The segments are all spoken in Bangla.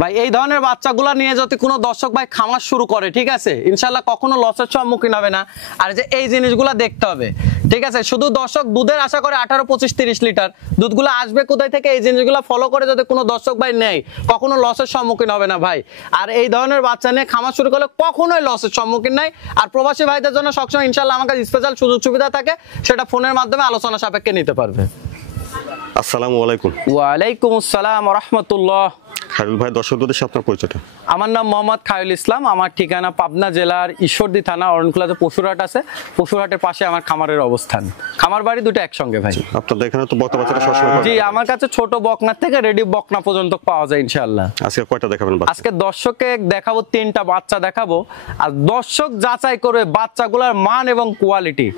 ভাই এই ধরনের বাচ্চাগুলো নিয়ে যদি কোনো দর্শক ভাই খামার শুরু করে, ঠিক আছে, ইনশাল্লাহ কখনো লসের সম্মুখীন হবে না। আর যে এই জিনিসগুলো দেখতে হবে, ঠিক আছে। শুধু দর্শক দুধের আশা করে 18, 25, 30 লিটার দুধগুলো আসবে কোথায় থেকে, এই জিনিসগুলো ফলো করে যদি কোনো দর্শক ভাই নেয়, কখনো লসের সম্মুখীন হবে না ভাই। আর এই ধরনের বাচ্চা নিয়ে খামার শুরু করলে কখনোই লসের সম্মুখীন নাই। আর প্রবাসী ভাইদের জন্য সবসময় ইনশাল্লাহ আমার কাছে স্পেশাল সুযোগ সুবিধা থাকে, সেটা ফোনের মাধ্যমে আলোচনা সাপেক্ষে নিতে পারবে। আসসালামু আলাইকুম। ওয়ালাইকুম আসসালাম ওয়া রাহমাতুল্লাহ। খায়রুল ভাই, দর্শকদের সাথে আপনার পরিচয়টা? আমার নাম মোহাম্মদ খায়রুল ইসলাম। আমার ঠিকানা পাবনা জেলার ঈশ্বরদী থানা, অরণখোলাতে পশুরহাট আছে। পশুরহাটের পাশে আমার খামারের অবস্থান। খামার বাড়ি দুটো একসঙ্গে ভাই। আপনাদের এখানে তো বকনা বাচ্চাটা সবসময়? জি, আমার কাছে ছোট বকনা থেকে রেডি বকনা পর্যন্ত পাওয়া যায় ইনশাআল্লাহ। আজকে কয়টা দেখাবেন? আজকে দর্শককে দেখাবো 3টা বাচ্চা দেখাবো। আর দর্শক যাচাই করবে বাচ্চাগুলোর মান এবং কোয়ালিটি,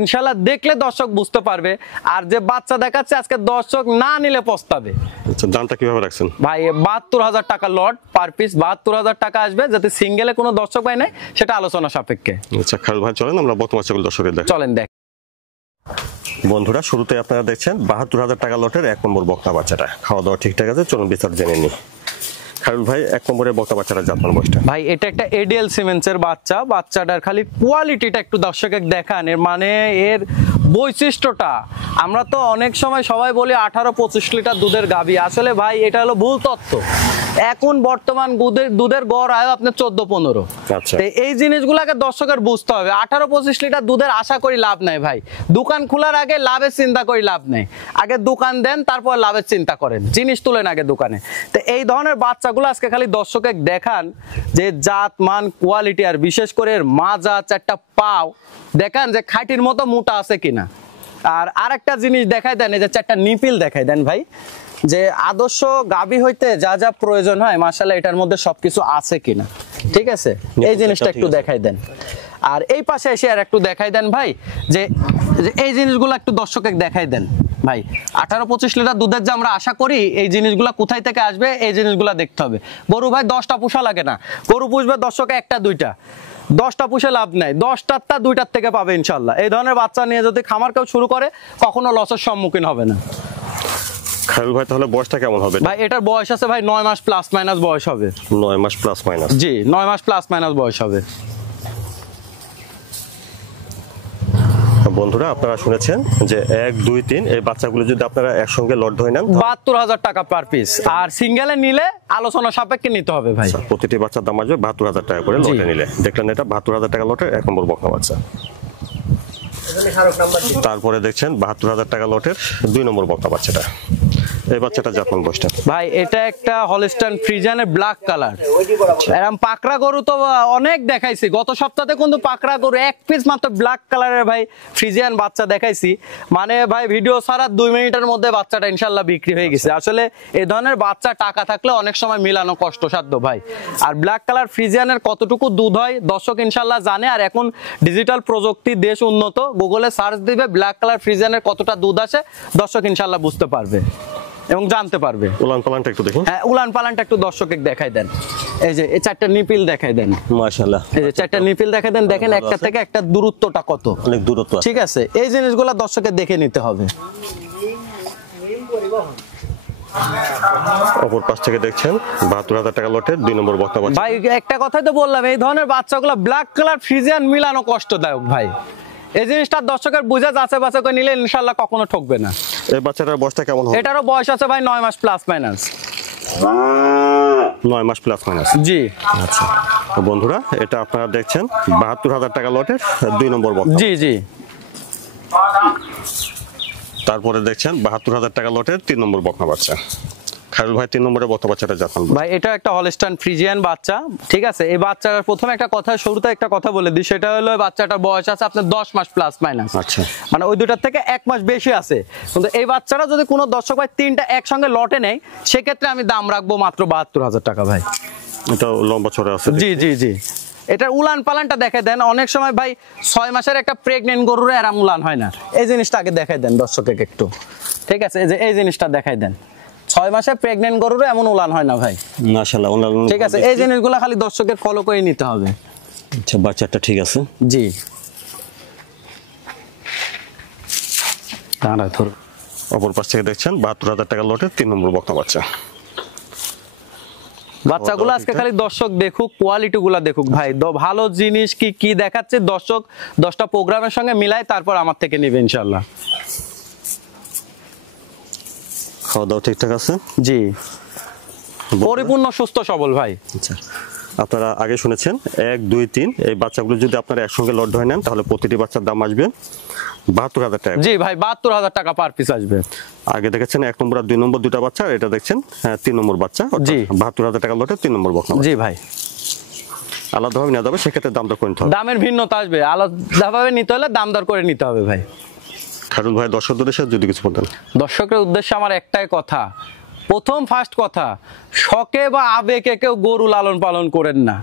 ইনশাআল্লাহ দেখলে দর্শক বুঝতে পারবে। আর যে বাচ্চা দেখাচ্ছে আজকে দর্শক না নিলে পস্তাবে। আচ্ছা, দামটা কিভাবে রাখছেন ভাই? 72,000 টাকা লট, পার পিস 72,000 টাকা আসবে। যাতে সিঙ্গেলে কোনো দর্শক ভাই নাই, সেটা আলোচনা সাপেক্ষে। আচ্ছা খায়রুল ভাই, চলেন আমরা বকনা বাচ্চাগুলো দর্শকের দেখাই। চলেন দেখ। বন্ধুরা, শুরুতে আপনারা দেখছেন 72,000 টাকা লটের 1 নম্বর বকনা বাচ্চাটা। খাওয়া দাওয়া ঠিকঠাক আছে, চলুন বিস্তারিত জেনে নিই। খায়রুল ভাই, 1 নম্বরের বকনা বাচ্চাটা জাতমান বয়সটা? ভাই এটা একটা এডিএল সিমেন্সের বাচ্চা। বাচ্চাটার খালি কোয়ালিটিটা একটু দর্শকে দেখান, এর মানে এর বৈশিষ্ট্যটা। আমরা তো অনেক সময় সবাই বলি 18-25 লিটার দুধের গাভী, আসলে ভাই এটা হলো ভুল তথ্য। এখন বর্তমান দুধের গড় আয় আপনার 14-15। আচ্ছা, এই জিনিসগুলোকে দর্শকের বুঝতে হবে। 18-25 লিটার দুধের আশা করি লাভ নাই ভাই। দোকান খোলার আগে লাভের চিন্তা করি লাভ নেই। আগে দোকান দেন, তারপর লাভের চিন্তা করেন, জিনিস তুলেন আগে দোকানে। তো এই ধরনের বাচ্চাগুলো আজকে খালি দর্শকে দেখান যে জাত মান কোয়ালিটি, আর বিশেষ করে এর মাজা 4টা পাও দেখান যে খাঁটির মতো মোটা আছে কিনা। আর আরেকটা জিনিস দেখাই দেন, এই যে 4টা নিপিল দেখাই দেন ভাই, যে আদর্শ গাভী হইতে যা যা প্রয়োজন হয় মাশাআল্লাহ এটার মধ্যে সবকিছু আছে কিনা, ঠিক আছে। এই জিনিসটা একটু দেখাই দেন। আর এই পাশে এসে আর একটু দেখাই দেন ভাই, যে এই জিনিসগুলো একটু দর্শকে দেখাই দেন ভাই। 18-25 লিটার দুধের যে আমরা আশা করি, এই জিনিসগুলো কোথায় থেকে আসবে, এই জিনিসগুলো দেখতে হবে। গরু ভাই 10টা পোষা লাগে না, গরু পুষবে দর্শকে 1টা-2টা। 10টা পুষে লাভ নাই, 10টার 2টার থেকে পাবে ইনশাল্লাহ। এই ধরনের বাচ্চা নিয়ে যদি খামার কেউ শুরু করে, কখনো লসের সম্মুখীন হবে না। খায়রুল ভাই, তাহলে বয়সটা কেমন হবে? ভাই এটার বয়স আছে ভাই 9 মাস প্লাস মাইনাস বয়স হবে। 9 মাস প্লাস মাইনাস? জি, 9 মাস প্লাস মাইনাস বয়স হবে। বন্ধুরা, আপনারা শুনেছেন যে 1, 2, 3 এই বাচ্চাগুলো যদি আপনারা একসঙ্গে লট ধরে নেন 72,000 টাকা পার পিস। আর সিঙ্গেলে নিলে আলোচনা সাপেক্ষে নিতে হবে ভাই। প্রতিটি বাচ্চার দাম আসবে 72,000 টাকা করে লটে নিলে। দেখলেন, এটা 72,000 টাকা লটের 1 নম্বর বকনা বাচ্চা। তারপরে দেখছেন 72,000 টাকা লটের 2 নম্বর বকনা বাচ্চাটা। এই বাচ্চাটা জাতমান বয়সটা? ভাই এটা একটা হলস্টাইন ফ্রিজিয়ানের ব্ল্যাক কালার। এরকম পাকড়া গরু তো অনেক দেখাইছি, গত সপ্তাহে কিন্তু পাকড়া গরু 1 পিস মাত্র ব্ল্যাক কালারের ভাই ফ্রিজিয়ান বাচ্চা দেখাইছি। মানে ভাই ভিডিও ছাড়া 2 মিনিটের মধ্যে বাচ্চাটা ইনশাল্লাহ বিক্রি হয়ে গেছে। আসলে এই ধরনের বাচ্চা টাকা থাকলে অনেক সময় মিলানো কষ্টসাধ্য ভাই। আর ব্ল্যাক কালার ফ্রিজিয়ানের কতটুকু দুধ হয় দর্শক ইনশাল্লাহ জানে। আর এখন ডিজিটাল প্রযুক্তি, দেশ উন্নত, গুগলে সার্চ দিবে ব্ল্যাক কালার ফ্রিজিয়ানের কতটা দুধ আসে, দর্শক ইনশাল্লাহ বুঝতে পারবে এবং জানতে পারবে। উলান পালানটা একটু দেখুন। হ্যাঁ, উলান পালানটা একটু দর্শকে দেখাই দেন। এই যে এই 4টা নিপিল দেখাই দেন। মাশাআল্লাহ, এই যে 4টা নিপিল দেখাই দেন। দেখেন একটা থেকে একটা দূরত্বটা কত, অনেক দূরত্ব আছে। ঠিক আছে, এই জিনিসগুলো দর্শকে দেখে নিতে হবে। অপর পাশ থেকে দেখছেন 72,000 টাকা লটের 2 নম্বর বকনা বাচ্চা। ভাই একটা কথাই তো বললাম, এই ধরনের বাচ্চাগুলো ব্ল্যাক কালার ফ্রিজিয়ান মিলানো কষ্টদায়ক ভাই। এই জিনিসটা দর্শকের বুঝে যাচাই বাছাই করে নিলে ইনশাআল্লাহ কখনো ঠকবে না। এই বাচ্চাটার বয়সটা কেমন হবে? এটারও বয়স আছে ভাই 9 মাস প্লাস মাইনাস। 9 মাস প্লাস মাইনাস? জি। আচ্ছা বন্ধুরা, এটা আপনারা দেখছেন 72,000 টাকা লটের 2 নম্বর বকনা। জি জি। তারপরে দেখছেন 72,000 টাকা লটের 3 নম্বর বকনা বাচ্চা। খায়রুল ভাই, 3 নম্বরে বকনা বাচ্চাটা জাতমান ভাই এটা একটা হলস্টাইন ফ্রিজিয়ান বাচ্চা, ঠিক আছে। এই বাচ্চার প্রথমে একটা কথা, শুরুতে একটা কথা বলে দিই, সেটা হলো বাচ্চাটার বয়স আছে আপনার 10 মাস প্লাস মাইনাস। আচ্ছা, মানে ওই দুটার থেকে 1 মাস বেশি আছে। কিন্তু এই বাচ্চাটা যদি কোনো দর্শক ভাই 3টা একসঙ্গে লটে নেয়, সেক্ষেত্রে আমি দাম রাখবো মাত্র 72,000 টাকা ভাই। এটা লম্বা চড়া আছে? জি জি জি। এটার উলান পালানটা দেখে দেন। অনেক সময় ভাই 6 মাসের একটা প্রেগনেন্ট গরুর এরম উলান হয় না, এই জিনিসটা আগে দেখাই দেন দর্শকে একটু, ঠিক আছে। এই যে এই জিনিসটা দেখাই দেন, 6 মাসে প্রেগনেন্ট গরুর এমন উলান হয় না ভাই, মাশাআল্লাহ। ঠিক আছে, এই জিনিসগুলো খালি দর্শকের ফলো করে নিতে হবে। আচ্ছা, বাচ্চাটা ঠিক আছে? জি। অপর পাশ থেকে দেখছেন 72,000 টাকা লটের 3 নম্বর বকনা বাচ্চা। বাচ্চাগুলো আজকে খালি দর্শক দেখুক, কোয়ালিটি গুলা দেখুক ভাই, ভালো জিনিস কি কি দেখাচ্ছে দর্শক 10টা প্রোগ্রামের সঙ্গে মিলাই তারপর আমার থেকে নেবে ইনশাল্লাহ। খাওয়া দাওয়া ঠিকঠাক আছে? জি, পরিপূর্ণ সুস্থ সবল ভাই। আচ্ছা, আপনারা আগে শুনেছেন 1, 2, 3 এই বাচ্চাগুলো যদি আপনারা একসঙ্গে লট ধরে নেন তাহলে প্রতিটি বাচ্চার দাম আসবে 72,000 টাকা। জি ভাই, 72,000 টাকা পার পিস আসবে। আগে দেখেছেন 1 নম্বর আর 2 নম্বর দুটো বাচ্চা, এটা দেখছেন 3 নম্বর বাচ্চা। জি, 72,000 টাকা লটে 3 নম্বর বকনা। জি ভাই, আলাদাভাবে নেওয়া যাবে, সেক্ষেত্রে দাম দর করে নিতে হবে। দামের ভিন্নতা আসবে, আলাদাভাবে নিতে হলে দাম দর করে নিতে হবে ভাই। খায়রুল ভাই, দর্শকদের সাথে যদি কিছু বলতেন। দর্শকের উদ্দেশ্যে আমার একটাই কথা, প্রথম ফার্স্ট কথা, শখে বা আবেগে কেউ গরু লালন পালন করেন না।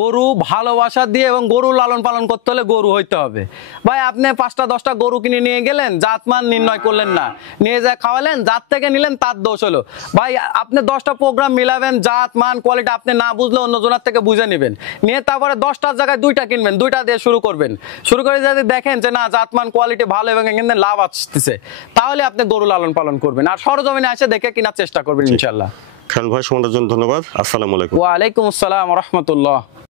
গরু ভালোবাসা দিয়ে এবং গরু লালন পালন করতে হলে গরু হইতে হবে ভাই। আপনি 5টা 10টা গরু কিনে নিয়ে গেলেন, জাতমান নির্ণয় করলেন না, নিয়ে যা খাওয়ালেন, জাত থেকে নিলেন তার দোষ হলো ভাই। আপনি 10টা প্রোগ্রাম মিলাবেন, জাত মান কোয়ালিটি আপনি না বুঝলে অন্য জনের থেকে বুঝে নেবেন, নিয়ে তারপরে 10টার জায়গায় 2টা কিনবেন, 2টা দিয়ে শুরু করবেন। শুরু করে যদি দেখেন যে না জাতমান কোয়ালিটি ভালো এবং এখানে লাভ আসতেছে, তাহলে আপনি গরু লালন পালন করবেন, আর সরজমিনে এসে দেখে কেনার চেষ্টা করবেন ইনশাল্লাহ। খায়রুল ভাই, সময়ের জন্য ধন্যবাদ। আসসালামু আলাইকুম। ওয়া আলাইকুম আসসালাম ওয়া রাহমাতুল্লাহ।